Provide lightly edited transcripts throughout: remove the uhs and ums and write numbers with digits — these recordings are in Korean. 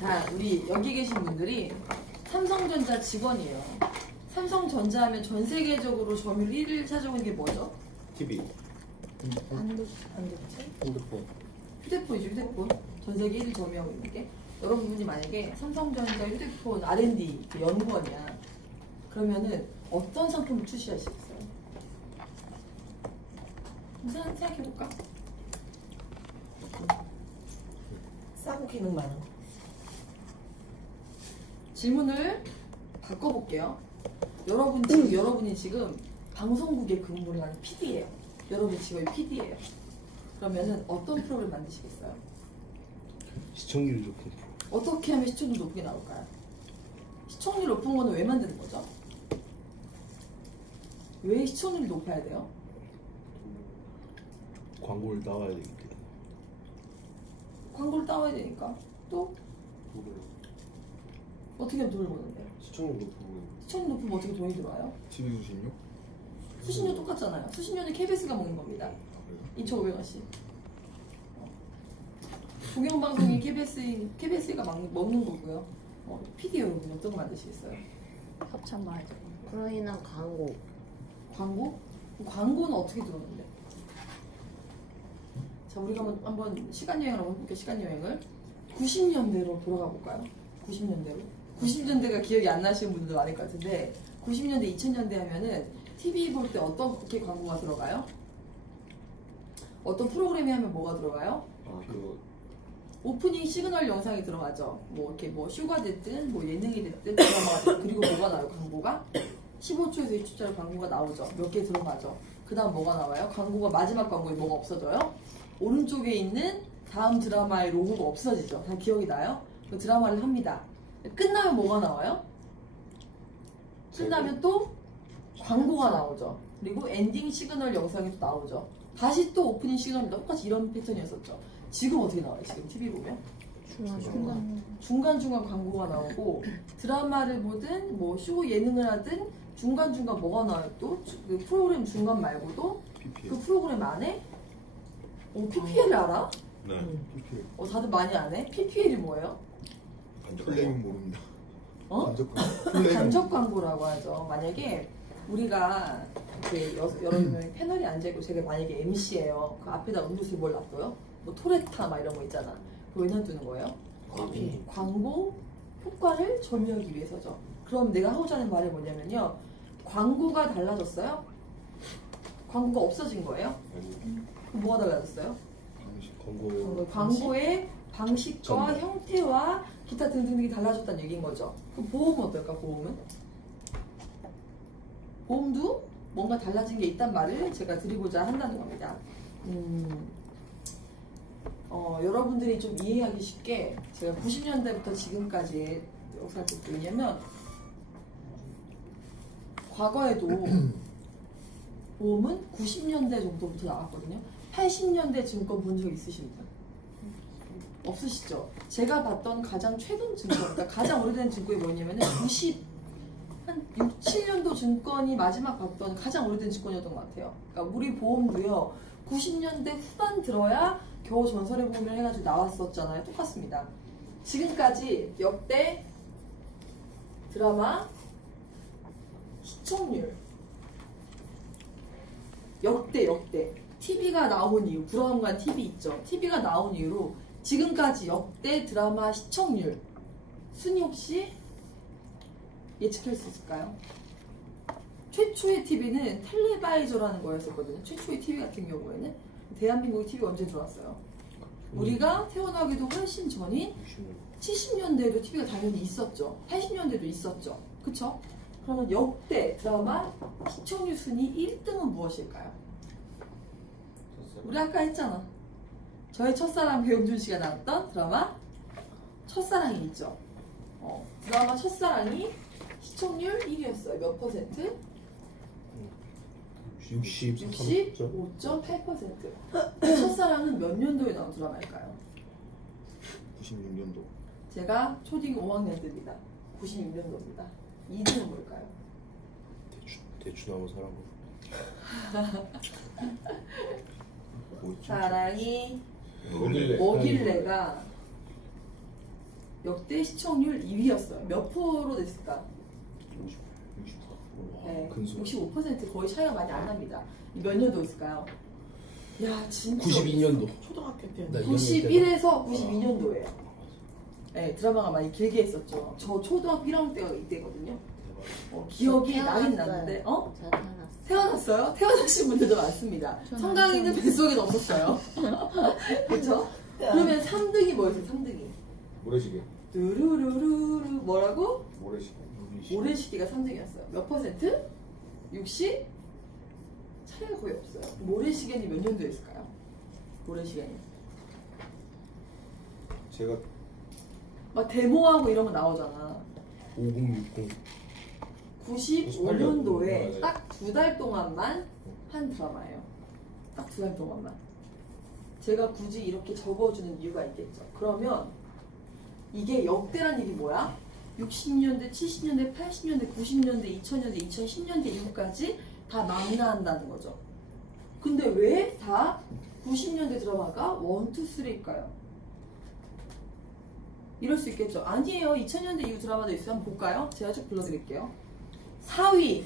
자, 우리 여기 계신 분들이 삼성전자 직원이에요. 삼성전자 하면 전 세계적으로 점유율 1위를 차지하는 게 뭐죠? TV. 반도체? 핸드폰. 휴대폰이죠, 휴대폰. 전 세계 1위 점유하고 있는 게. 여러분이 만약에 삼성전자 휴대폰 R&D 연구원이야. 그러면은 어떤 상품을 출시할 수 있어요? 생각해볼까? 싸고 기능 많은 거. 질문을 바꿔볼게요. 여러분이 지금 방송국에 근무를 하는 PD예요. 여러분 직업이 PD예요. 그러면은 어떤 프로그램 만드시겠어요? 시청률이 높은 프로. 어떻게 하면 시청률 높게 나올까요? 시청률 높은 거는 왜 만드는 거죠? 왜 시청률이 높아야 돼요? 광고를 나와야 되기 때문에. 광고를 따와야 되니까. 또 어떻게 돈을 버는데요? 시청률 높은 시청률 높으면 어떻게 돈이 들어와요? TV 수신료? 수신료 똑같잖아요. 수신료는 KBS가 먹는 겁니다. 2,500원씩. 공영방송이 KBS가 먹는 거고요. PD 여러분 어떤 거 만드시겠어요? 협찬 말고. 그러이는 광고. 광고? 광고는 어떻게 들어오는데? 자, 우리가 한번 시간여행을 한번 해볼게요. 시간여행을 90년대로 돌아가 볼까요? 90년대로. 90년대가 기억이 안 나시는 분들도 많을 것 같은데 90년대, 2000년대 하면은 TV 볼 때 어떻게 광고가 들어가요? 어떤 프로그램이 하면 뭐가 들어가요? 오프닝 시그널 영상이 들어가죠. 뭐 이렇게 뭐 쇼가 됐든 뭐 예능이 됐든 드라마가 됐든 그리고 뭐가 나와요? 광고가 15초에서 20초짜리 광고가 나오죠. 몇 개 들어가죠. 그 다음 뭐가 나와요? 광고가 마지막 광고에 뭐가 없어져요? 오른쪽에 있는 다음 드라마의 로고가 없어지죠. 다 기억이 나요? 그 드라마를 합니다. 끝나면 뭐가 나와요? 끝나면 또 광고가 나오죠. 그리고 엔딩 시그널 영상이 또 나오죠. 다시 또 오프닝 시그널 똑같이 이런 패턴이었었죠. 지금 어떻게 나와요? 지금 TV 보면? 중간중간 광고가 나오고 드라마를 보든 뭐 쇼 예능을 하든 중간중간 뭐가 나와요? 또 그 프로그램 중간 말고도 PPL. 그 프로그램 안에 PPL을 알아? 네. PPL. 다들 많이 안 해? PPL이 뭐예요? 플레이는 모릅니다. 간접 광고라고 하죠. 만약에 우리가 이렇게 여러 명이 패널이 앉아있고 제가 만약에 MC예요. 그 앞에다 음료수 뭘 놔둬요? 뭐 토레타 막 이런 거 있잖아. 그거 왜 놔두는 거예요? 광고 효과를 점유하기 위해서죠. 그럼 내가 하고자 하는 말이 뭐냐면요. 광고가 달라졌어요? 광고가 없어진 거예요? 그럼 뭐가 달라졌어요? 광고의 방식과 형태와 기타 등등이 달라졌다는 얘기인 거죠. 그럼 보험은 어떨까? 보험도 뭔가 달라진 게 있단 말을 제가 드리고자 한다는 겁니다. 여러분들이 좀 이해하기 쉽게 제가 90년대부터 지금까지의 역사를 듣고 있냐면 과거에도 보험은 90년대 정도부터 나왔거든요. 80년대 증권 본 적 있으십니까? 없으시죠? 제가 봤던 가장 최근 증권, 그러니까 가장 오래된 증권이 뭐냐면은 한 6, 7년도 증권이 마지막 봤던 가장 오래된 증권이었던 것 같아요. 그러니까 우리 보험도요, 90년대 후반 들어야 겨우 전설의 보험을 해가지고 나왔었잖아요. 똑같습니다. 지금까지 역대 드라마 시청률 역대 TV가 나온 이유, 브라운관 TV 있죠. TV가 나온 이후로 지금까지 역대 드라마 시청률 순위 혹시 예측할 수 있을까요? 최초의 TV는 텔레바이저라는 거였었거든요. 최초의 TV 같은 경우에는 대한민국의 TV 언제 들어왔어요? 우리가 태어나기도 훨씬 전인 70년대에도 TV가 당연히 있었죠. 80년대도 있었죠. 그쵸? 그러면 역대 드라마 시청률 순위 1등은 무엇일까요? 우리 아까 했잖아. 저의 첫사랑 배용준 씨가 나왔던 드라마 첫사랑이 있죠. 드라마 첫사랑이 시청률 1위였어요. 몇 퍼센트? 65.8%. 첫사랑은 몇 년도에 나온 드라마일까요? 96년도. 제가 초딩 5학년 때입니다. 96년도입니다. 2등은 뭘까요? 대추 나무 사랑으로. 사랑이 오길래가 역대 시청률 2위였어요. 몇 프로 됐을까? 64%. 와, 네, 근소. 65% 거의 차이가 많이 안 납니다. 몇 년도였을까요? 야, 진짜. 92년도. 초등학교 때. 나 91에서 92년도예요. 네, 드라마가 많이 길게 했었죠. 저 초등학교 1학년 때가 이때거든요. 기억이 나긴 나는데, 잘 태어났어. 태어났어요? 태어나신 분들도 많습니다. 성강이는 뱃속에도 없었어요. 그쵸? 그러면 3등이 뭐였어요, 3등이? 모래시계. 뚜루루루루, 뭐라고? 모래시계. 모래시계가 3등이었어요. 몇 퍼센트? 60? 차이가 거의 없어요. 모래시계는 몇 년도였을까요? 모래시계는. 제가 막 데모하고 이런 거 나오잖아. 5060. 95년도에 맞아요. 딱 2달 동안만 한 드라마예요. 딱 2달 동안만. 제가 굳이 이렇게 적어주는 이유가 있겠죠. 그러면 이게 역대란 얘기 뭐야? 60년대, 70년대, 80년대, 90년대, 2000년대, 2010년대 이후까지 다 망라한다는 거죠. 근데 왜 다 90년대 드라마가 1, 2, 3일까요? 이럴 수 있겠죠. 아니에요. 2000년대 이후 드라마도 있어요. 한번 볼까요? 제가 쭉 불러드릴게요. 4위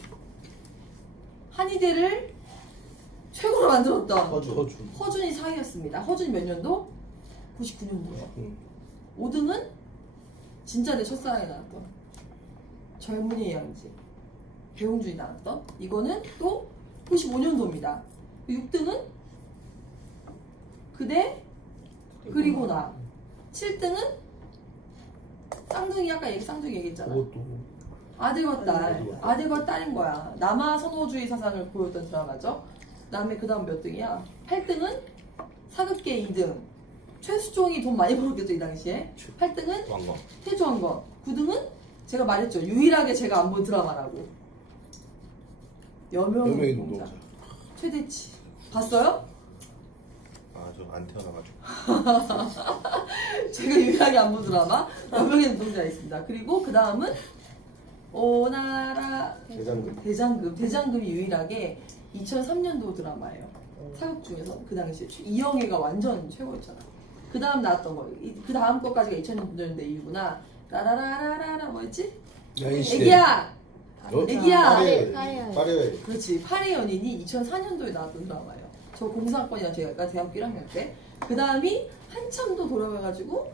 한의대를 최고로 만들었던 허준이 4위였습니다. 허준이 몇 년도? 99년도요. 5등은 진짜 내 첫사랑이 나왔던 젊은이의 양지 배용준이 나왔던 이거는 또 95년도입니다. 6등은 그대 그리고 나 7등은 쌍둥이 아까 쌍둥이 얘기했잖아. 아들과 딸인 거야. 남아 선호주의 사상을 보였던 드라마죠. 그다음에 그 다음 몇 등이야? 8등은 사극계 2등. 최수종이 돈 많이 벌었겠죠 이 당시에. 8등은 왕건. 태조왕건. 9등은 제가 말했죠. 유일하게 제가 안 본 드라마라고. 여명의 눈동자. 최대치. 봤어요? 아, 저 안 태어나가지고. 제가 유일하게 안 본 드라마 여명의 눈동자가 있습니다. 그리고 그 다음은 오나라 대장금. 대장금이 유일하게 2003년도 드라마예요. 사극 중에서 그 당시에 이영애가 완전 최고였잖아. 그 다음 나왔던 거, 그 다음 거까지가 2000년대 이후구나. 라라라라라 뭐였지? 애기야. 애기야. 파레. 그렇지. 파리 연인이 2004년도에 나왔던 드라마예요. 저 공사학번이랑 제가 대학교 1학년 때. 그 다음이 한참 더 돌아가가지고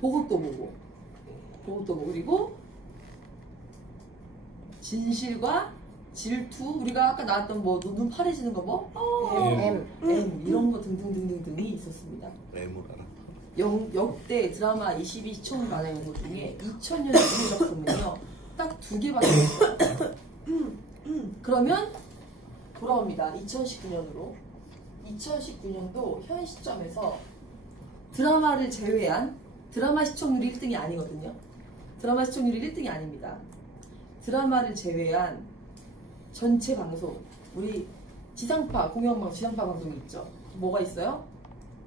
보고또 보고 그리고 진실과 질투 우리가 아까 나왔던 뭐 눈 파래지는 거 뭐? M 이런 거 등등등등등이 있었습니다. M을 알아. 역대 드라마 22시청 만화 연구 중에 2000년 이후 작품은요 딱 2개밖에 없어요. 그러면 돌아옵니다. 2019년으로 2019년도 현 시점에서 드라마를 제외한 드라마 시청률이 1등이 아니거든요. 드라마 시청률이 1등이 아닙니다. 드라마를 제외한 전체 방송 우리 지상파 공영방송 지상파 방송이 있죠. 뭐가 있어요?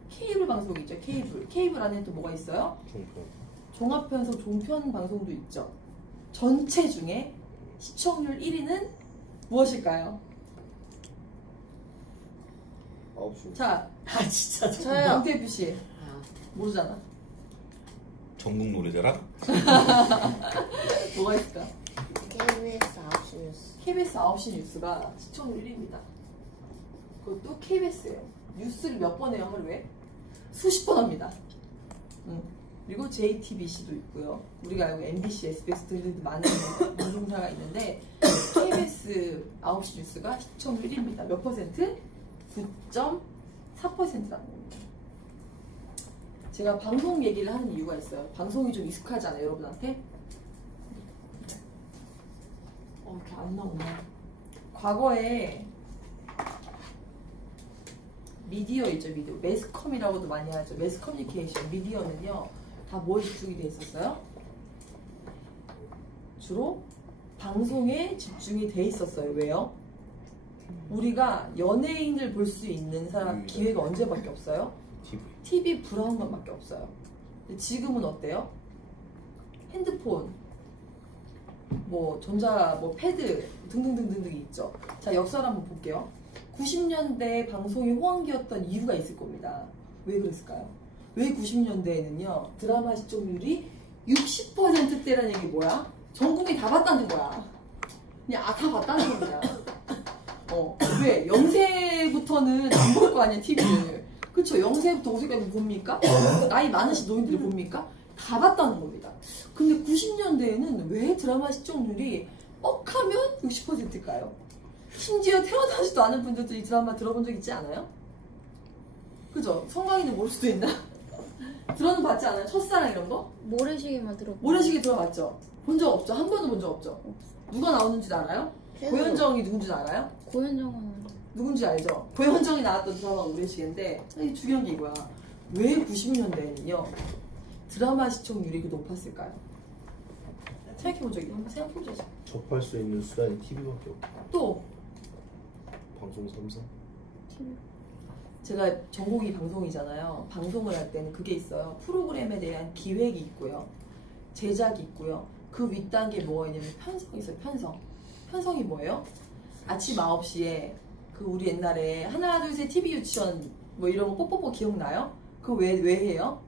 케이블 방송이 있죠. 케이블 안에 또 뭐가 있어요? 종합편성 종편 방송도 있죠. 전체 중에 시청률 1위는 무엇일까요? 9시. 자, 진짜 저요. 양태규 씨 모르잖아. 전국 노래자랑? 뭐가 있을까? KBS 9시 뉴스. KBS 9시 뉴스가 시청률 1위입니다. 그것도 KBS예요. 뉴스를 몇 번 해요 하루에? 수십 번 합니다. 그리고 JTBC도 있고요. 우리가 알고 MBC, SBS 등등 많은 방송사가 있는데 KBS 9시 뉴스가 시청률 1위입니다. 몇 퍼센트? 9.4%라는 겁니다. 제가 방송 얘기를 하는 이유가 있어요. 방송이 좀 익숙하잖아요, 여러분한테. 이렇게 안 나오네. 과거에 미디어 있죠, 미디어. 매스컴이라고도 많이 하죠. 매스커뮤니케이션. 미디어는요, 다 뭐에 집중이 돼 있었어요? 주로 방송에 집중이 돼 있었어요. 왜요? 우리가 연예인을 볼 수 있는 사람 기회가 언제밖에 없어요? TV 브라운관밖에 없어요. 근데 지금은 어때요? 핸드폰, 뭐 전자, 뭐 패드 등등등등등이 있죠. 자, 역사를 한번 볼게요. 90년대 방송이 호황기였던 이유가 있을 겁니다. 왜 그랬을까요? 왜 90년대에는요 드라마 시청률이 60%대라는 얘기 뭐야? 전국이 다 봤다는 거야. 그냥 다 봤다는 거야. 왜? 0세부터는 안 볼 거 아니야 TV를. 그쵸? 0세부터 5세까지 봅니까? 나이 많으신 노인들이 봅니까? 다 봤다는 겁니다. 근데 90년대에는 왜 드라마 시청률이 뻑하면 60%일까요? 심지어 태어나지도 않은 분들도 이 드라마 들어본 적 있지 않아요? 그죠? 성광이는 모를 수도 있나? 들어는 봤지 않아요? 첫사랑 이런 거? 모래시계만 들어. 모래시계 들어봤죠? 본 적 없죠? 한 번도 본 적 없죠? 누가 나오는지 알아요? 고현정이 누군지 알아요? 고현정은 누군지 알죠? 고현정이 나왔던 드라마가 모래시계인데 이 중요한 게 이거야. 왜 90년대에는요 드라마 시청률이 그 높았을까요? 생각해보죠. 한번 생각해보죠. 접할 수 있는 수단이 TV밖에 없고 또 방송 3사. 제가 전공이 방송이잖아요. 방송을 할 때는 그게 있어요. 프로그램에 대한 기획이 있고요. 제작이 있고요. 그 윗단계 뭐가 있냐면 편성이 있어요. 편성이 뭐예요? 아침 9시에 그 우리 옛날에 하나 둘 셋 TV 유치원 뭐 이런 거 뽀뽀뽀 기억나요? 그거 왜 해요?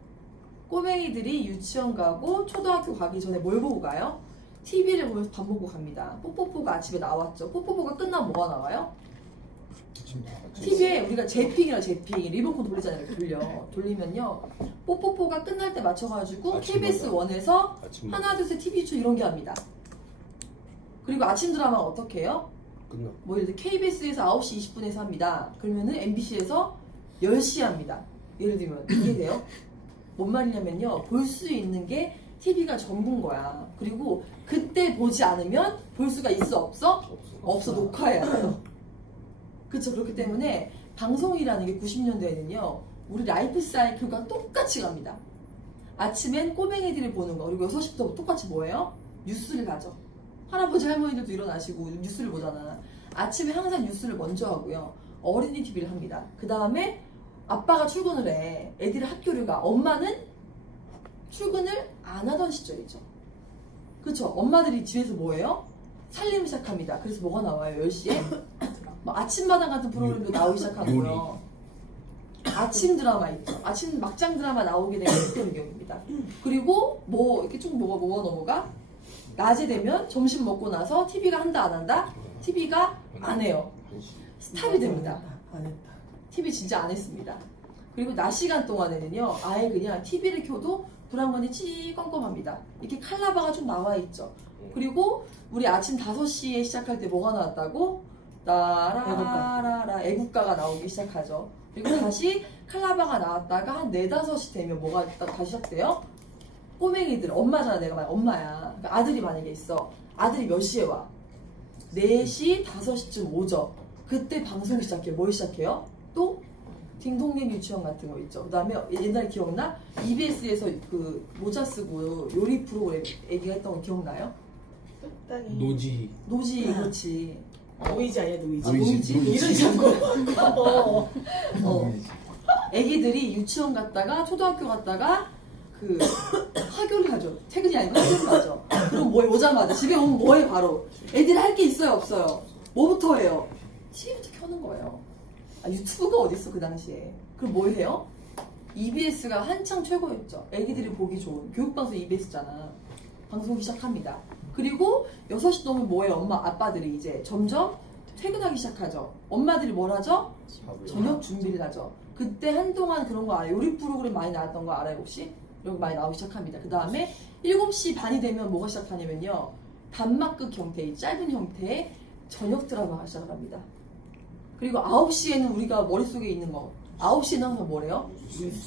꼬맹이들이 유치원 가고 초등학교 가기 전에 뭘 보고 가요? TV를 보면서 밥 먹고 갑니다. 뽀뽀뽀가 아침에 나왔죠. 뽀뽀뽀가 끝나면 뭐가 나와요? TV에 우리가 재핑이라 재핑 리모컨 돌리잖아요. 돌리면요 뽀뽀뽀가 끝날 때 맞춰가지고 KBS 1에서 하나 둘 셋 TV 초 이런 게 합니다. 그리고 아침 드라마가 어떻게 해요? 끝나. 뭐 예를 들어 KBS에서 9시 20분에서 합니다. 그러면은 MBC에서 10시에 합니다. 예를 들면 이해돼요? 뭔 말이냐면요 볼 수 있는 게 TV가 전부인 거야. 그리고 그때 보지 않으면 볼 수가 있어 없어 녹화해야 돼요. 그쵸. 그렇기 때문에 방송이라는 게 90년대에는요 우리 라이프 사이클과 똑같이 갑니다. 아침엔 꼬맹이들이 보는 거. 그리고 6시부터 똑같이 뭐예요? 뉴스를 가죠. 할아버지 할머니들도 일어나시고 뉴스를 보잖아. 아침에 항상 뉴스를 먼저 하고요 어린이 TV를 합니다. 그 다음에 아빠가 출근을 해. 애들이 학교를 가. 엄마는 출근을 안 하던 시절이죠. 그쵸. 엄마들이 집에서 뭐해요? 살림을 시작합니다. 그래서 뭐가 나와요? 10시에? 뭐 아침마당 같은 프로그램도 나오기 시작하고요. 아침 드라마 있죠. 아침 막장 드라마 나오게 되면 그때 배경입니다. 그리고 뭐 이렇게 쭉 뭐가 넘어가? 낮에 되면 점심 먹고 나서 TV가 한다 안 한다? TV가 안 해요. 스탑이 됩니다. 안 했다. TV 진짜 안 했습니다. 그리고 낮 시간 동안에는요 아예 그냥 TV를 켜도 불안관이 찌껌껌합니다. 이렇게 칼라바가 좀 나와 있죠. 그리고 우리 아침 5시에 시작할 때 뭐가 나왔다고? 따라라라 애국가가 나오기 시작하죠. 그리고 다시 칼라바가 나왔다가 한 4, 5시 되면 뭐가 다시 시작돼요? 꼬맹이들, 엄마잖아. 내가 만약 엄마야. 그러니까 아들이 만약에 있어. 아들이 몇 시에 와? 4시, 5시쯤 오죠. 그때 방송이 시작해요. 뭘 시작해요? 또 딩동댕 유치원 같은 거 있죠. 그 다음에 옛날에 기억나? EBS에서 그 모자 쓰고 요리 프로그램 애기가 했던 거 기억나요? 노지. 그렇지. 노이즈 아니야 노이즈. 노이즈? 이런 자꾸. 애기들이 유치원 갔다가 초등학교 갔다가 그 하교를 하죠. 퇴근이 아니고 하교를 가죠. 그럼 뭐해? 오자마자 집에 오면 뭐해? 바로 애들이 할 게 있어요 없어요? 뭐부터 해요? TV부터 켜는 거예요. 유튜브가 어딨어 그 당시에. 그럼 뭘 해요? EBS가 한창 최고였죠. 애기들이 보기 좋은 교육방송 EBS잖아. 방송이 시작합니다. 그리고 6시 넘으면 뭐해요? 엄마 아빠들이 이제 점점 퇴근하기 시작하죠. 엄마들이 뭘 하죠? 저녁 준비를 하죠. 그때 한동안 그런 거 알아요? 요리 프로그램 많이 나왔던 거 알아요 혹시? 이런 거 많이 나오기 시작합니다. 그 다음에 7시 반이 되면 뭐가 시작하냐면요 단막극 형태의 짧은 형태의 저녁 드라마가 시작을 합니다. 그리고 9시에는 우리가 머릿속에 있는 거 9시에는 항상 뭐래요?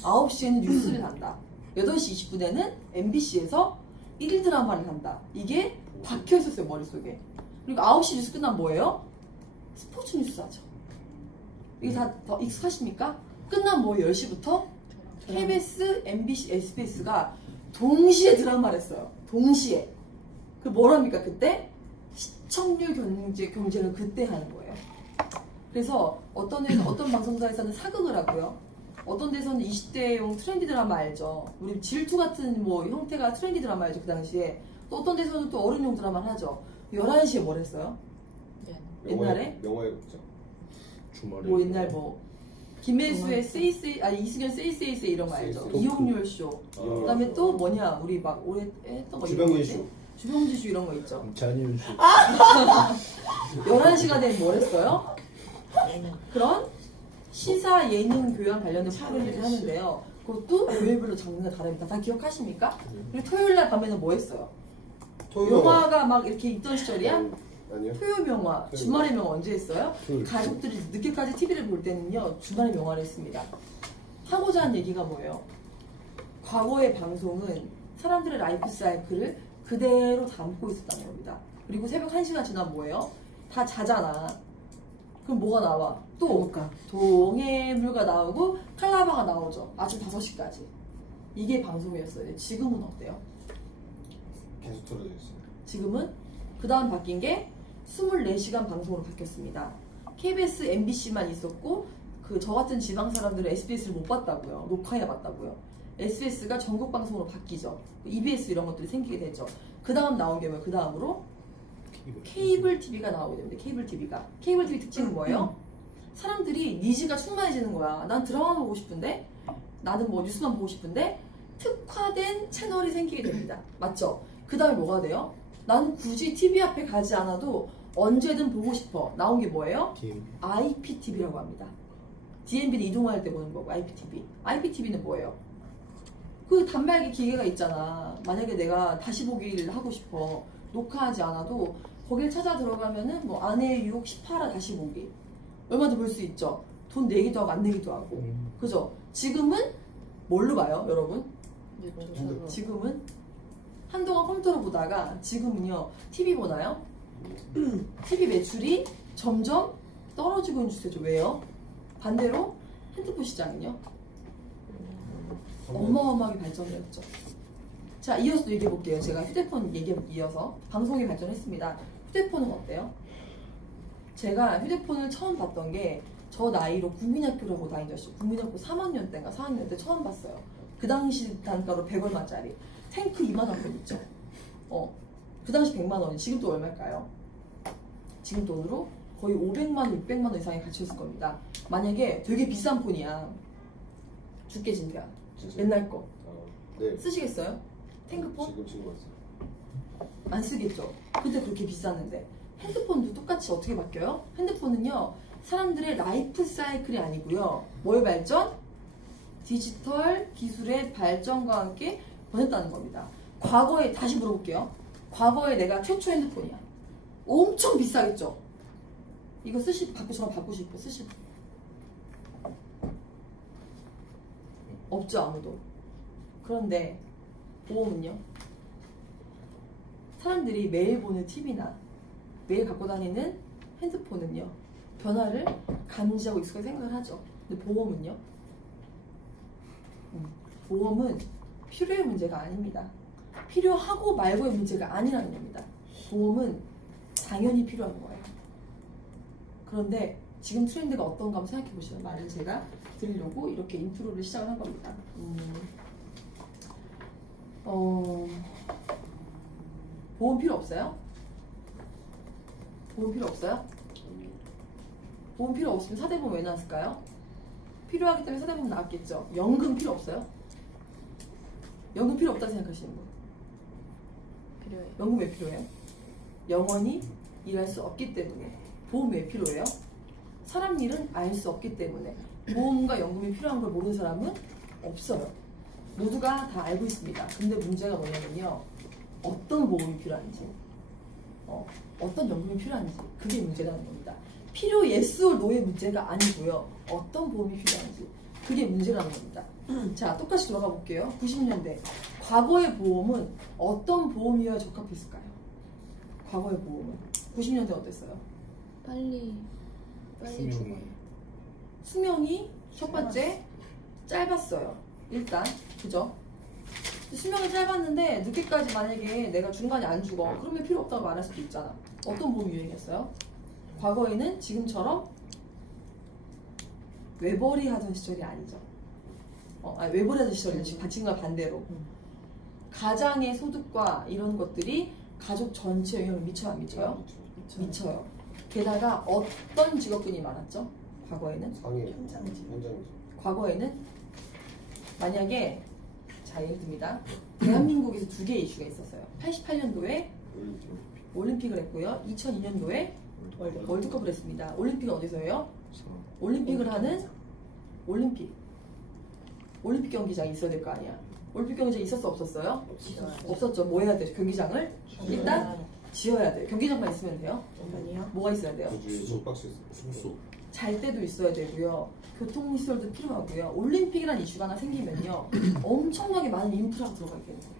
9시에는 뉴스를 한다. 8시 20분에는 MBC에서 1일 드라마를 한다. 이게 박혀있었어요 머릿속에. 그리고 9시 뉴스 끝나면 뭐예요? 스포츠 뉴스 하죠. 이게 다 익숙하십니까? 끝나면 뭐 10시부터 KBS, MBC, SBS가 동시에 드라마를 했어요. 동시에. 그 뭐랍니까 그때? 시청률 경쟁을 그때 하는 거예요. 그래서 어떤 방송사에서는 사극을 하고요. 어떤 데서는 20대용 트렌디 드라마 알죠? 우리 질투 같은 뭐 형태가 트렌디 드라마 알죠? 그 당시에. 또 어떤 데서는 또 어른용 드라마를 하죠. 11시에 뭘 했어요? 옛날에? 영화의 극장. 주말에. 뭐 옛날 뭐 김혜수의 이승현 세이세이세 이런 거 알죠? 토크. 이용률 쇼. 그다음에 또 뭐냐 우리 막 올해 했던 거 주병진 쇼. 주병진 쇼 이런 거 있죠. 잔이윤 쇼. 11시간에 뭘 했어요? 그런 시사 예능 교양 관련된 프로그램들을 하는데요. 그것도 요일별로 장르가 다릅니다. 다 기억하십니까? 그리고 토요일 날 밤에는 뭐 했어요? 영화가 막 이렇게 있던 시절이야? 아니요. 토요 명화, 주말의 명화 언제 했어요? 토요일. 가족들이 늦게까지 TV를 볼 때는요, 주말의 명화를 했습니다. 하고자 하는 얘기가 뭐예요? 과거의 방송은 사람들의 라이프 사이클을 그대로 담고 있었다는 겁니다. 그리고 새벽 1시간 지나면 뭐예요? 다 자잖아. 그럼 뭐가 나와? 또 동해물가 나오고 칼라바가 나오죠. 아침 5시까지. 이게 방송이었어요. 지금은 어때요? 계속 틀어져 있어요. 지금은 그 다음 바뀐 게 24시간 방송으로 바뀌었습니다. KBS, MBC만 있었고 저 같은 지방 사람들은 SBS를 못 봤다고요. 녹화해 봤다고요. SBS가 전국 방송으로 바뀌죠. EBS 이런 것들이 생기게 되죠. 그 다음 나온 게 뭐예요? 그 다음으로 케이블 TV가 나오게 됩니다. 케이블 TV가. 케이블 TV 특징은 뭐예요? 사람들이 니즈가 충만해지는 거야. 난 드라마 보고 싶은데, 나는 뭐 뉴스만 보고 싶은데 특화된 채널이 생기게 됩니다. 맞죠? 그 다음에 뭐가 돼요? 나는 굳이 TV 앞에 가지 않아도 언제든 보고 싶어. 나온 게 뭐예요? IPTV라고 합니다. DMB는 이동할 때 보는 거고 IPTV. IPTV는 뭐예요? 그 단말기 기계가 있잖아. 만약에 내가 다시 보기를 하고 싶어. 녹화하지 않아도 거길 찾아 들어가면은 뭐 아내의 유혹 18화 다시 보기. 얼마든지 볼 수 있죠. 돈 내기도 하고 안 내기도 하고. 그죠? 지금은 뭘로 봐요, 여러분? 지금은 한동안 컴퓨터로 보다가 지금은요 TV 보나요? TV 매출이 점점 떨어지고 있는 추세죠. 왜요? 반대로 핸드폰 시장은요 어마어마하게 발전되었죠. 자, 이어서 얘기해 볼게요. 제가 휴대폰 얘기에 이어서 방송이 발전했습니다. 휴대폰은 어때요? 제가 휴대폰을 처음 봤던 게 저 나이로 국민학교라고 다니셨어요. 국민학교 3학년 때인가 4학년 때 처음 봤어요. 그 당시 단가로 100얼마짜리 탱크 2만원 건 있죠. 그 당시 100만원이 지금 또 얼마일까요? 지금 돈으로 거의 500만원, 600만원 이상이 갇혀있을 겁니다. 만약에 되게 비싼 폰이야. 죽게 진짜 옛날 거 네. 쓰시겠어요? 탱크폰? 지금 왔어요. 안 쓰겠죠. 그때 그렇게 비쌌는데. 핸드폰도 똑같이 어떻게 바뀌어요? 핸드폰은요 사람들의 라이프 사이클이 아니고요 뭐의 발전? 디지털 기술의 발전과 함께 변했다는 겁니다. 과거에 다시 물어볼게요. 과거에 내가 최초 핸드폰이야. 엄청 비싸겠죠? 이거 저랑 바꾸고 싶어. 쓰실 없죠, 아무도. 그런데 보험은요? 사람들이 매일 보는 TV나 매일 갖고 다니는 핸드폰은요 변화를 감지하고 익숙하게 생각을 하죠. 근데 보험은요? 보험은 필요의 문제가 아닙니다. 필요하고 말고의 문제가 아니라는 겁니다. 보험은 당연히 필요한 거예요. 그런데 지금 트렌드가 어떤가 한번 생각해 보시는 말을 제가 드리려고 이렇게 인트로를 시작을 한 겁니다. 보험 필요 없어요? 보험 필요 없어요? 보험 필요 없으면 사대보험 왜 나왔을까요? 필요하기 때문에 사대보험 나왔겠죠. 연금 필요 없어요? 연금 필요 없다고 생각하시는 분? 필요해요. 연금 왜 필요해요? 영원히 일할 수 없기 때문에. 보험 왜 필요해요? 사람 일은 알 수 없기 때문에. 보험과 연금이 필요한 걸 모르는 사람은 없어요. 모두가 다 알고 있습니다. 근데 문제가 뭐냐면요 어떤 보험이 필요한지 어떤 연금이 필요한지 그게 문제라는 겁니다. 필요 yes or no의 문제가 아니고요 어떤 보험이 필요한지 그게 문제라는 겁니다. 자, 똑같이 돌아가 볼게요. 90년대 과거의 보험은 어떤 보험이어야 적합했을까요? 과거의 보험은 90년대 어땠어요? 빨리 죽어요. 수명이 첫 번째 짧았어요. 일단 그죠? 수명이 짧았는데 늦게까지 만약에 내가 중간에 안 죽어 그러면 필요 없다고 말할 수도 있잖아. 어떤 보험이 유행했어요? 과거에는 지금처럼 외벌이 하던 시절이 아니죠. 외벌이 하던 시절은 지금과 반대로 가장의 소득과 이런 것들이 가족 전체에 영향을 미쳐요? 안 미쳐요? 미쳐요. 게다가 어떤 직업군이 많았죠? 과거에는? 상해. 현장지. 현장지. 과거에는 만약에 자 예를 듭니다. 대한민국에서 두 개의 이슈가 있었어요. 88년도에 올림픽을 했고요. 2002년도에 월드컵을 했습니다. 올림픽은 어디서 해요? 올림픽을 하는 올림픽 경기장이 있어야 될 거 아니야. 올림픽 경기장이 있었어 없었어요? 없었죠. 뭐 해야 돼? 경기장을 일단 지어야 돼요. 경기장만 있으면 돼요? 아니요. 뭐가 있어야 돼요? 그중에 숙박시 숙소. 잘 때도 있어야 되고요. 교통시설도 필요하고요. 올림픽이라는 이슈가 하나 생기면요. 엄청나게 많은 인프라가 들어가 있겠네요.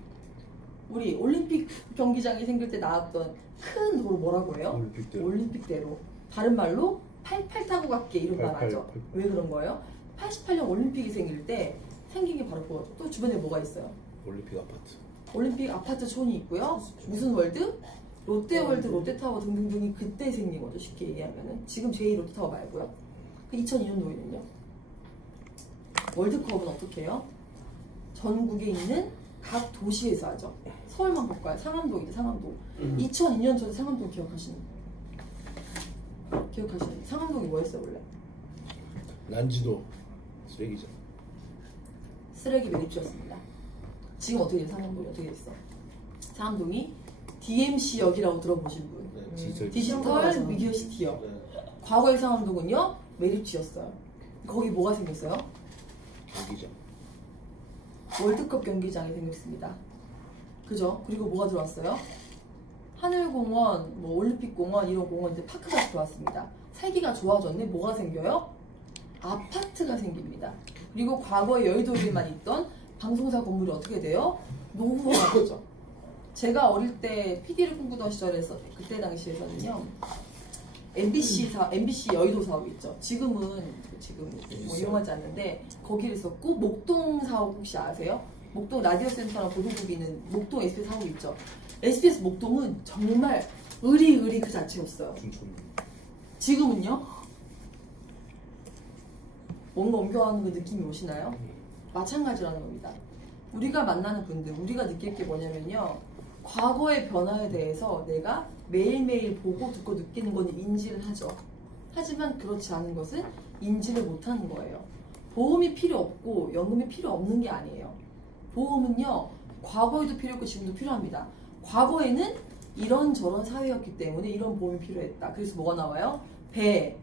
우리 올림픽 경기장이 생길 때 나왔던 큰 도로 뭐라고 해요? 올림픽대로. 올림픽대로. 다른 말로 88 타고 갔게 이런 말 88, 하죠. 왜 그런 거예요? 88년 올림픽이 생길 때 생긴 게 바로 그거. 또 주변에 뭐가 있어요? 올림픽 아파트. 올림픽 아파트촌이 있고요. 무슨 월드? 롯데월드, 롯데타워 등등등이 그때 생긴 거죠. 쉽게 얘기하면은. 지금 제2 롯데타워 말고요. 그 2002년도에는요. 월드컵은 어떻게 해요? 전국에 있는 각 도시에서 하죠. 서울만 볼까요? 상암동이죠. 상암동. 2002년 전에 상암동 기억하시는? 상암동이 뭐였어요 원래? 난지도 쓰레기장. 쓰레기 매립지였습니다. 지금 어떻게 돼? 상암동이 어떻게 됐어? 상암동이 DMC역이라고 들어보신 분? 네. 디지털 미디어 시티역. 네. 과거의 상암동은요 매립지였어요. 거기 뭐가 생겼어요? 경기장. 월드컵 경기장이 생겼습니다. 그죠? 그리고 뭐가 들어왔어요? 하늘공원, 뭐 올림픽공원 이런 공원들 파크가 들어왔습니다. 살기가 좋아졌네. 뭐가 생겨요? 아파트가 생깁니다. 그리고 과거에 여의도에만 있던 방송사 건물이 어떻게 돼요? 노후화가 되죠. 제가 어릴 때 PD를 꿈꾸던 시절에서 그때 당시에서는요. MBC 여의도 사업 있죠. 지금 뭐 이용하지 않는데 거기를 썼고 목동 사업 혹시 아세요? 목동 라디오 센터랑 보도국이 있는 목동 SBS 사업 있죠. SBS 목동은 정말 의리 그 자체였어요. 춘천. 지금은요? 뭔가 옮겨가는 그 느낌이 오시나요? 마찬가지라는 겁니다. 우리가 만나는 분들, 우리가 느낄 게 뭐냐면요. 과거의 변화에 대해서 내가 매일매일 보고 듣고 느끼는 건 인지를 하죠. 하지만 그렇지 않은 것은 인지를 못하는 거예요. 보험이 필요 없고 연금이 필요 없는 게 아니에요. 보험은요. 과거에도 필요했고 지금도 필요합니다. 과거에는 이런저런 사회였기 때문에 이런 보험이 필요했다. 그래서 뭐가 나와요? 배,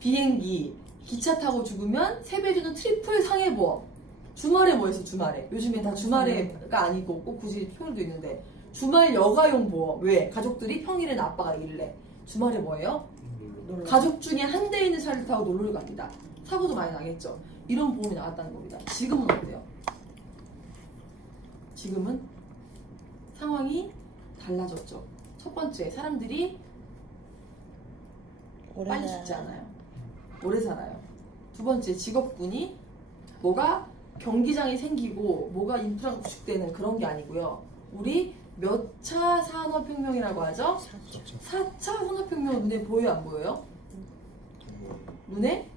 비행기, 기차 타고 죽으면 세배주는 트리플 상해보험. 주말에 뭐 했어? 주말에. 요즘에 다 주말에가 아니고 꼭 굳이 표현도 있는데 주말 여가용 보험. 왜? 가족들이 평일에는 아빠가 일을 해. 주말에 뭐예요? 가족 중에 한 대에 있는 차를 타고 놀러를 갑니다. 사고도 많이 나겠죠. 이런 보험이 나왔다는 겁니다. 지금은 어때요? 지금은 상황이 달라졌죠. 첫 번째, 사람들이 빨리 죽지 않아요. 오래 살아요. 두 번째, 직업군이 뭐가 경기장이 생기고 뭐가 인프라가 구축되는 그런 게 아니고요. 우리 몇 차 산업혁명이라고 하죠? 4차 산업혁명은 눈에 보여요? 안 보여요? 눈에?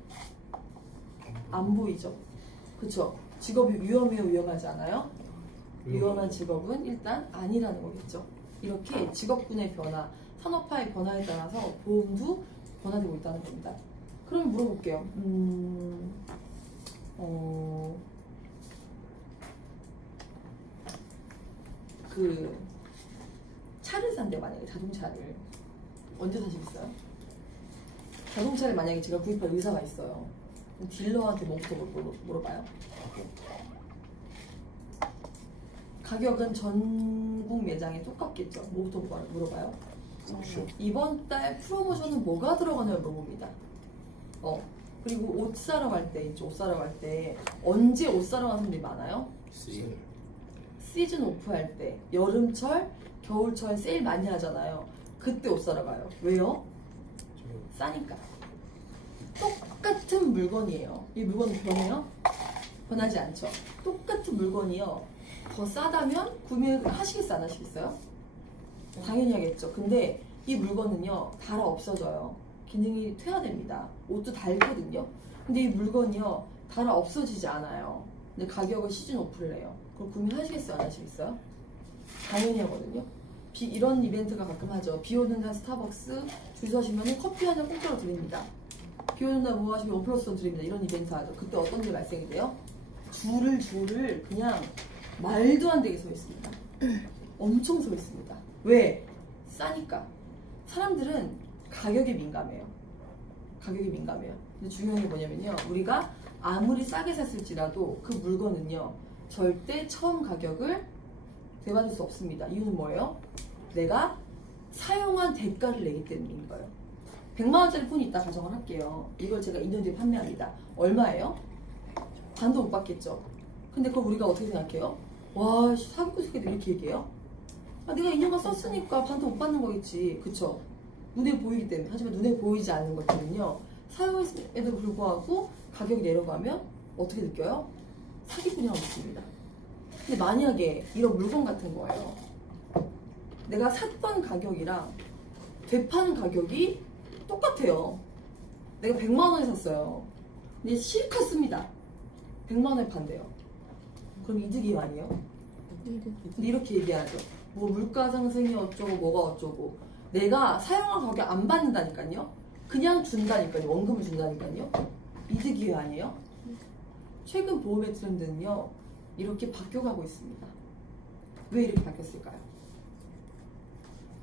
안 보이죠? 그쵸? 직업이 위험해요? 위험하지 않아요? 위험한 직업은 일단 아니라는 거겠죠. 이렇게 직업군의 변화, 산업화의 변화에 따라서 보험도 변화되고 있다는 겁니다. 그럼 물어볼게요. 그 차를 산대 만약에 자동차를 언제 사시겠어요? 자동차를 만약에 제가 구입할 의사가 있어요. 그럼 딜러한테 뭐부터 물어봐요? 가격은 전국 매장에 똑같겠죠. 뭐부터 물어봐요? 이번 달 프로모션은 뭐가 들어가냐고 물어봅니다. 그리고 옷 사러 갈 때, 있죠. 옷 사러 갈 때 언제 옷 사러 가는 사람들이 많아요? 시즌 오프할 때, 여름철, 겨울철 세일 많이 하잖아요. 그때 옷 사러 가요. 왜요? 싸니까. 똑같은 물건이에요. 이 물건은 변해요? 변하지 않죠. 똑같은 물건이요. 더 싸다면 구매하시겠어요? 안 하시겠어요? 당연히 하겠죠. 근데 이 물건은요. 달아 없어져요. 기능이 퇴화됩니다. 옷도 달거든요. 근데 이 물건이요. 달아 없어지지 않아요. 근데 가격을 시즌 오프를 해요. 그럼 구매하시겠어요? 안 하시겠어요? 당연히 하거든요. 이런 이벤트가 가끔 하죠. 비 오는 날 스타벅스 줄 서시면 커피 한 잔 공짜로 드립니다. 비 오는 날 뭐 하시면 5+1 드립니다. 이런 이벤트 하죠. 그때 어떤 일이 발생이 돼요? 줄을 그냥 말도 안 되게 서 있습니다. 엄청 서 있습니다. 왜? 싸니까. 사람들은 가격에 민감해요. 가격에 민감해요. 근데 중요한 게 뭐냐면요. 우리가 아무리 싸게 샀을지라도 그 물건은요. 절대 처음 가격을 되받을 수 없습니다. 이유는 뭐예요? 내가 사용한 대가를 내기 때문인 거예요. 100만원짜리 폰이 있다 가정을 할게요. 이걸 제가 2년 뒤에 판매합니다. 얼마예요? 반도 못 받겠죠. 근데 그걸 우리가 어떻게 생각해요? 와, 사기꾼 새끼들 이렇게 얘기해요? 아, 내가 2년간 썼으니까 반도 못 받는 거겠지. 그쵸? 눈에 보이기 때문에. 하지만 눈에 보이지 않는 것들은요. 사용했음에도 불구하고 가격이 내려가면 어떻게 느껴요? 사기꾼이라고 느낍니다. 근데 만약에 이런 물건 같은 거예요. 내가 샀던 가격이랑 되파는 가격이 똑같아요. 내가 100만원에 샀어요. 근데 실컷 씁니다. 100만원에 판대요. 그럼 이득이요, 아니에요? 근데 이렇게 얘기하죠. 뭐 물가 상승이 어쩌고 뭐가 어쩌고. 내가 사용한 가격 안 받는다니까요. 그냥 준다니까요. 원금을 준다니까요. 이득이요, 아니에요? 최근 보험의 트렌드는요. 이렇게 바뀌어가고 있습니다. 왜 이렇게 바뀌었을까요?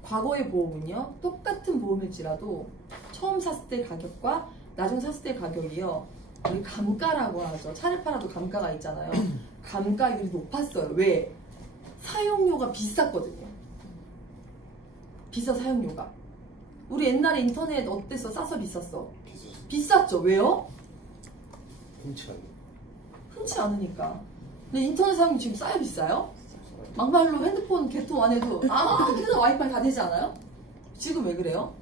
과거의 보험은요. 똑같은 보험일지라도 처음 샀을 때 가격과 나중에 샀을 때 가격이요. 우리 감가라고 하죠. 차를 팔아도 감가가 있잖아요. 감가율이 높았어요. 왜? 사용료가 비쌌거든요. 비싸 사용료가. 우리 옛날에 인터넷 어땠어? 싸서 비쌌어? 비쌌죠. 왜요? 흔치 않으니까. 근데 인터넷 사용료 지금 싸요? 비싸요? 막말로 핸드폰 개통 안 해도 핸드폰 와이파이 다 되지 않아요? 지금 왜 그래요?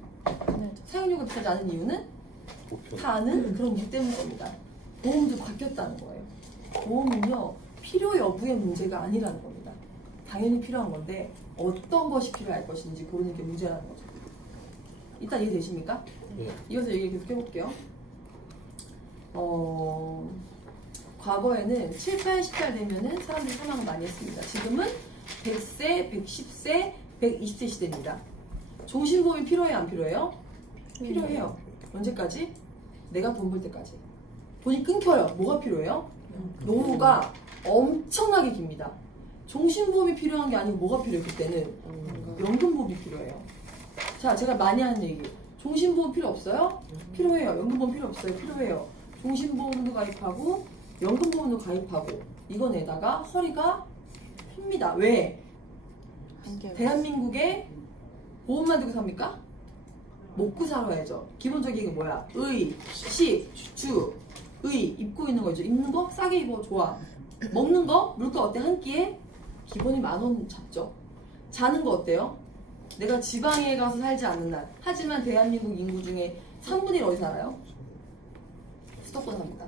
사용료가 비싸지 않은 이유는 다 아는 그런 이유 때문인 겁니다. 보험도 바뀌었다는 거예요. 보험은요. 필요 여부의 문제가 아니라는 겁니다. 당연히 필요한 건데 어떤 것이 필요할 것인지 고르는 게 문제라는 거죠. 일단 이해되십니까? 네. 이어서 얘기 계속 해볼게요. 과거에는 7, 80살 되면은 사람들이 사망을 많이 했습니다. 지금은 100세, 110세, 120세 시대입니다. 종신보험이 필요해요? 안 필요해요? 필요해요. 언제까지? 내가 돈 벌 때까지. 돈이 끊겨요. 뭐가 필요해요? 노후가 엄청나게 깁니다. 종신보험이 필요한 게 아니고 뭐가 필요해요? 그때는 연금보험이 필요해요. 자, 제가 많이 하는 얘기. 종신보험 필요 없어요? 필요해요. 연금보험 필요 없어요? 필요해요. 종신보험도 가입하고 연금보험도 가입하고 이거 내다가 허리가 핍니다. 왜? 대한민국에 보험만 들고 삽니까? 먹고 살아야죠. 기본적인 게 뭐야? 의, 식, 주, 의, 입고 있는 거죠. 입는 거 싸게 입어 좋아. 먹는 거 물가 어때? 한 끼에 기본이 10,000원 잡죠. 자는 거 어때요? 내가 지방에 가서 살지 않는 날. 하지만 대한민국 인구 중에 3분의 1 어디 살아요? 수도권 삽니다.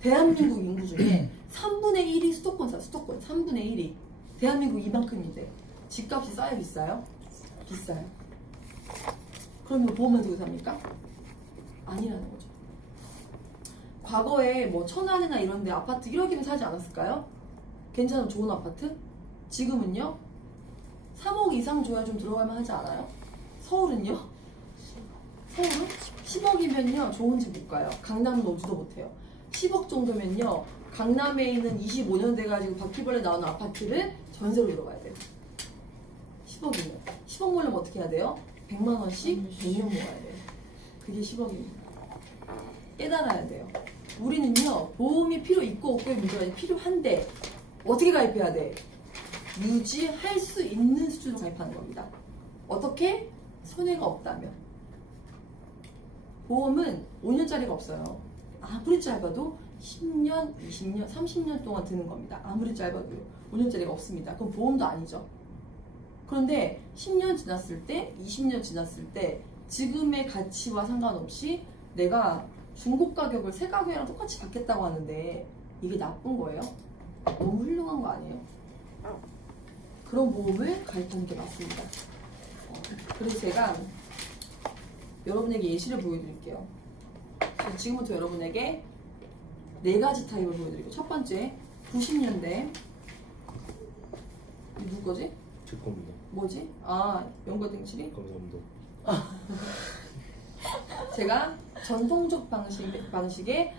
대한민국 인구 중에 3분의 1이 수도권 사. 수도권 3분의 1이. 대한민국 이만큼인데 집값이 싸요? 비싸요? 비싸요. 그러면 보험만 들고 삽니까? 아니라는 거죠. 과거에 뭐 천안이나 이런 데 아파트 1억이면 사지 않았을까요? 괜찮은 좋은 아파트? 지금은요? 3억 이상 줘야 좀 들어갈만 하지 않아요? 서울은요? 서울은 10억이면요 좋은 집 못 가요. 강남은 오지도 못해요. 10억 정도면요 강남에 있는 25년 돼가지고 바퀴벌레 나오는 아파트를 전세로 들어가야 돼요. 10억이면 10억 몰려면 어떻게 해야 돼요? 100만원씩 100년 모아야 돼요. 그게 10억입니다. 깨달아야 돼요. 우리는요 보험이 필요 있고 없고의 문제가 아니라 필요한데 어떻게 가입해야 돼? 유지할 수 있는 수준으로 가입하는 겁니다. 어떻게? 손해가 없다면. 보험은 5년짜리가 없어요. 아무리 짧아도 10년, 20년, 30년 동안 드는 겁니다. 아무리 짧아도요. 5년짜리가 없습니다. 그럼 보험도 아니죠. 그런데 10년 지났을 때, 20년 지났을 때 지금의 가치와 상관없이 내가 중고 가격을 새 가격이랑 똑같이 받겠다고 하는데 이게 나쁜 거예요? 너무 훌륭한 거 아니에요? 그런 보험을 가입하는 게 맞습니다. 그래서 제가 여러분에게 예시를 보여드릴게요. 지금부터 여러분에게 4가지 타입을 보여드릴게요. 첫 번째, 90년대. 이거 누구 거지? 제 겁니다. 뭐지? 연거등칠이? 감사합니다. 제가 전통적 방식의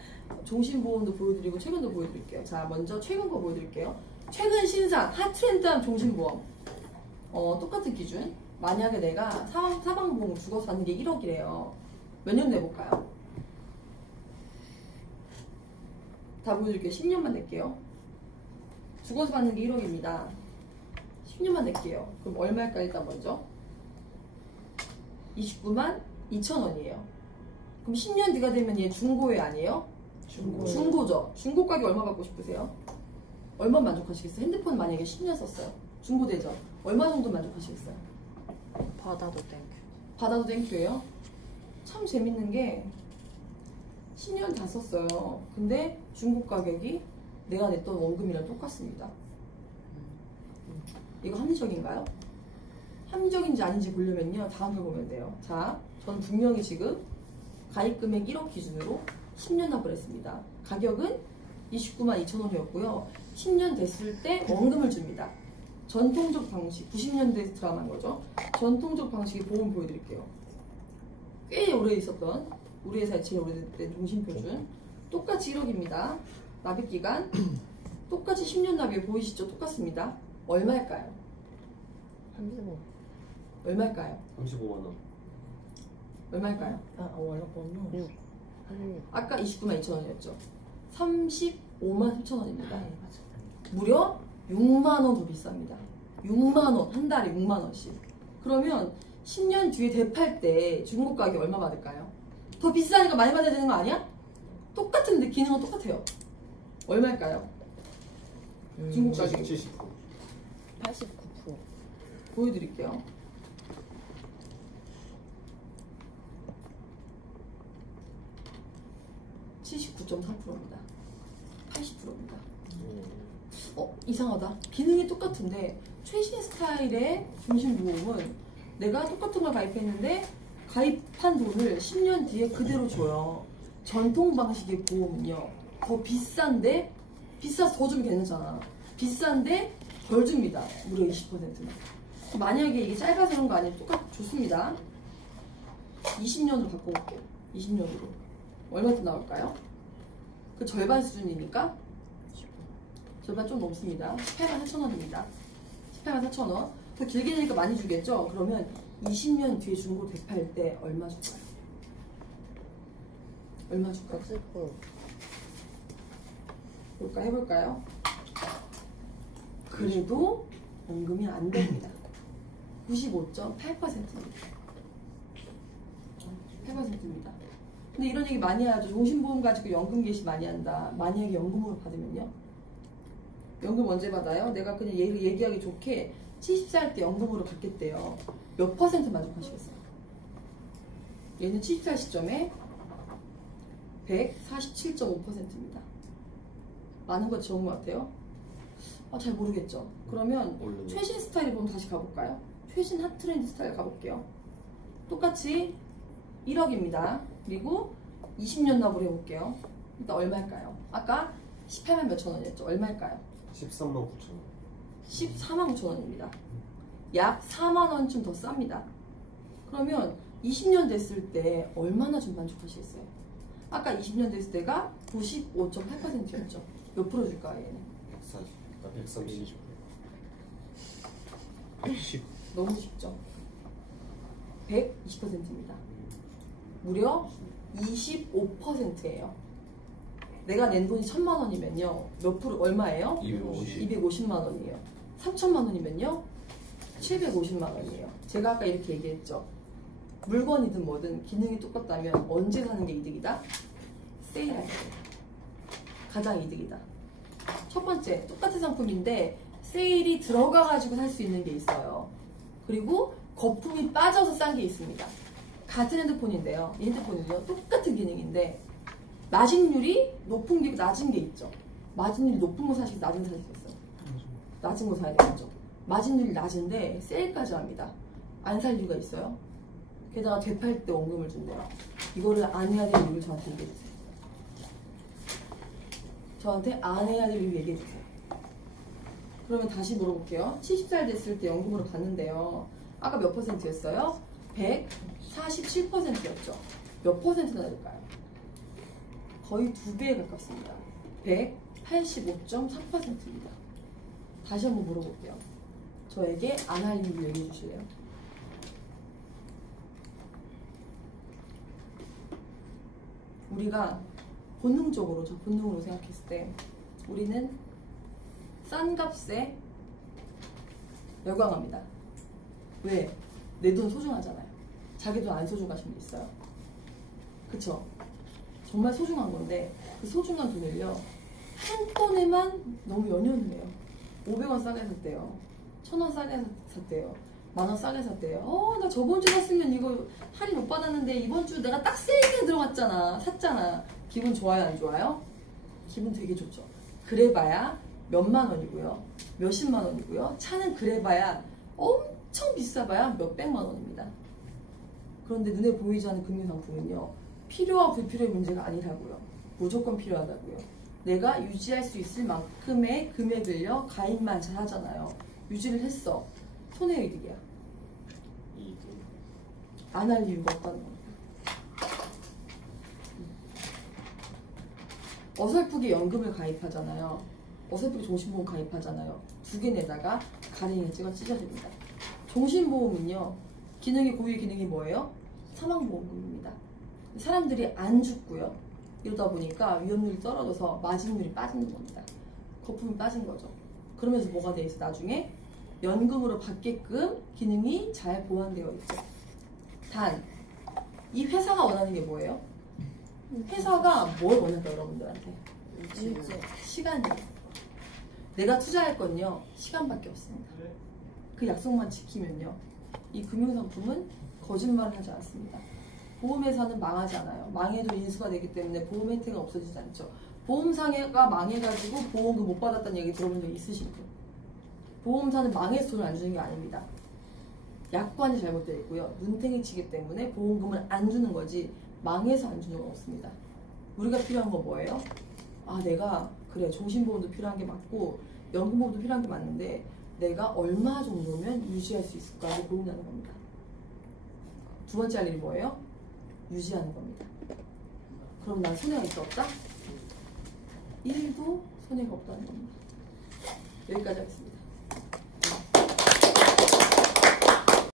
종신보험도 보여드리고 최근도 보여드릴게요. 자, 먼저 최근 거 보여드릴게요. 최근 신상 핫트렌드한 종신보험. 똑같은 기준. 만약에 내가 사망보험 죽어서 받는 게 1억이래요. 몇 년 내볼까요? 다 보여줄게요. 10년만 낼게요. 죽어서 받는 게 1억입니다. 10년만 낼게요. 그럼 얼마일까 일단 먼저? 29만 2천 원이에요. 그럼 10년 뒤가 되면 얘 중고에 아니에요? 중고죠. 중고 가격 얼마 받고 싶으세요? 얼마 만족하시겠어요? 핸드폰 만약에 10년 썼어요. 중고되죠. 얼마 정도 만족하시겠어요? 받아도 땡큐. 받아도 땡큐예요? 참 재밌는 게 10년 다 썼어요. 근데 중고 가격이 내가 냈던 원금이랑 똑같습니다. 이거 합리적인가요? 합리적인지 아닌지 보려면요. 다음 걸 보면 돼요. 자, 저는 분명히 지금 가입 금액 1억 기준으로 10년 납을 했습니다. 가격은 29만 2천 원이었고요. 10년 됐을 때 원금을 줍니다. 전통적 방식, 90년대 드라마인 거죠. 전통적 방식의 보험 보여드릴게요. 꽤 오래 있었던 우리 회사의 제일 오래된 종신표준. 똑같이 1억입니다. 납입기간 똑같이 10년 납입 보이시죠? 똑같습니다. 얼마일까요? 35. 얼마일까요? 35만 원. 얼마일까요? 얼마군요? 6. 아까 29만 2천 원이었죠. 35만 3천 원입니다. 네, 맞아. 무려 6만 원 더 비쌉니다. 6만 원, 한 달에 6만 원씩. 그러면 10년 뒤에 되팔 때 중고 가격 얼마 받을까요? 더 비싸니까 많이 받아야 되는 거 아니야? 똑같은데 기능은 똑같아요. 얼마일까요? 중고 가격 70%. 89%. 보여드릴게요. (79.3%입니다) 80%입니다. 이상하다. 기능이 똑같은데 최신 스타일의 종신보험은 내가 똑같은 걸 가입했는데 가입한 돈을 10년 뒤에 그대로 줘요. 전통 방식의 보험은요. 더 비싼데 비싸서 더 주면 괜찮잖아. 비싼데 덜 줍니다. 무려 20%나. 만약에 이게 짧아서 그런 거 아니면 좋습니다. 20년으로 바꿔볼게요. 20년으로. 얼마 더 나올까요? 그 절반 수준이니까 절반 좀 넘습니다. 18만 4천 원입니다. 18만 4천 원. 더 길게 되니까 많이 주겠죠? 그러면 20년 뒤에 중고 되팔 때 얼마 줄까요? 얼마 줄까요? 100%. 볼까 해볼까요? 그래도 원금이 안 됩니다. 95.8%입니다. 8%입니다. 근데 이런 얘기 많이 하죠. 종신보험 가지고 연금 개시 많이 한다. 만약에 연금으로 받으면요? 연금 언제 받아요? 내가 그냥 얘기하기 좋게 70살 때 연금으로 받겠대요. 몇 퍼센트 만족하시겠어요? 얘는 70살 시점에 147.5%입니다. 많은 거 적은 것 같아요? 잘 모르겠죠? 그러면 최신 스타일 보면 다시 가볼까요? 최신 핫트렌드 스타일 가볼게요. 똑같이 1억입니다. 그리고 20년 납으로 해볼게요. 일단 얼마일까요? 아까 18만 몇천 원이었죠? 얼마일까요? 13만 9천 원. 14만 9천 원입니다. 약 4만 원쯤 더 쌉니다. 그러면 20년 됐을 때 얼마나 좀 만족하시겠어요? 아까 20년 됐을 때가 95.8%였죠. 몇 프로 줄까요, 얘는? 130. 110. 너무 쉽죠? 120%입니다. 무려 25%예요. 내가 낸 돈이 1,000만 원이면요. 몇 프로, 얼마예요? 250만 원이에요. 3,000만 원이면요. 750만 원이에요. 제가 아까 이렇게 얘기했죠. 물건이든 뭐든 기능이 똑같다면 언제 사는 게 이득이다? 세일할 때. 가장 이득이다. 첫 번째, 똑같은 상품인데 세일이 들어가가지고 살 수 있는 게 있어요. 그리고 거품이 빠져서 싼 게 있습니다. 같은 핸드폰인데요. 이 핸드폰은요. 똑같은 기능인데 마진율이 높은 게 낮은 게 있죠. 마진율이 높은 거 사시고 낮은 거 사시겠어요? 낮은 거 사야 되겠죠. 마진율이 낮은데 세일까지 합니다. 안 살 이유가 있어요? 게다가 되팔 때 원금을 준대요. 이거를 안 해야 될 이유를 저한테 얘기해주세요. 저한테 안 해야 될 이유 얘기해주세요. 그러면 다시 물어볼게요. 70살 됐을 때 연금으로 받는데요. 아까 몇 퍼센트였어요? 147%였죠. 몇 퍼센트나 될까요? 거의 2배에 가깝습니다. 185.3%입니다. 다시 한번 물어볼게요. 저에게 안 할 이유 얘기해 주실래요? 우리가 본능적으로, 저 본능으로 생각했을 때 우리는 싼 값에 열광합니다. 왜? 내 돈 소중하잖아요. 자기 돈 안 소중하신 분 있어요? 그쵸? 정말 소중한 건데 그 소중한 돈을요 한 번에만 너무 연연을 해요. 500원 싸게 샀대요. 1000원 싸게 샀대요. 10,000원 싸게 샀대요. 나 저번 주 샀으면 이거 할인 못 받았는데 이번 주 내가 딱 세일에 들어갔잖아. 샀잖아. 기분 좋아요, 안 좋아요? 기분 되게 좋죠. 그래봐야 몇만 원이고요. 몇십만 원이고요. 차는 그래봐야 엄청 비싸봐야 몇백만 원입니다. 그런데 눈에 보이지 않는 금융상품은요. 필요와 불필요의 문제가 아니라고요. 무조건 필요하다고요. 내가 유지할 수 있을 만큼의 금액을요. 가입만 잘 하잖아요. 유지를 했어. 손해이득이야. 이득. 안 할 이유가 없다는 겁니다. 어설프게 연금을 가입하잖아요. 어설프게 종신보험 가입하잖아요. 2개 내다가 가랭이에 찍어 찢어집니다. 종신보험은요. 기능이 고유의 기능이 뭐예요? 사망보험금입니다. 사람들이 안 죽고요. 이러다 보니까 위험률이 떨어져서 마진율이 빠지는 겁니다. 거품이 빠진 거죠. 그러면서 뭐가 돼 있어? 나중에 연금으로 받게끔 기능이 잘 보완되어 있죠. 단, 이 회사가 원하는 게 뭐예요? 회사가 뭘 원할까요, 여러분들한테? 일찍. 시간이요. 내가 투자할 건요, 시간밖에 없습니다. 그 약속만 지키면요, 이 금융상품은 거짓말을 하지 않습니다. 보험회사는 망하지 않아요. 망해도 인수가 되기 때문에 보험 혜택은 없어지지 않죠. 보험사가 망해가지고 보험금 못 받았다는 얘기 들어본 적 있으신 분? 보험사는 망해서 돈을 안 주는 게 아닙니다. 약관이 잘못되어 있고요. 눈탱이 치기 때문에 보험금을 안 주는 거지 망해서 안 주는 건 없습니다. 우리가 필요한 건 뭐예요? 내가 그래 종신보험도 필요한 게 맞고 연금보험도 필요한 게 맞는데 내가 얼마 정도면 유지할 수 있을까를 고민하는 겁니다. 두 번째 할 일이 뭐예요? 유지하는 겁니다. 그럼 난 손해가 있어 없다? 1도 손해가 없다는 겁니다. 여기까지 하겠습니다.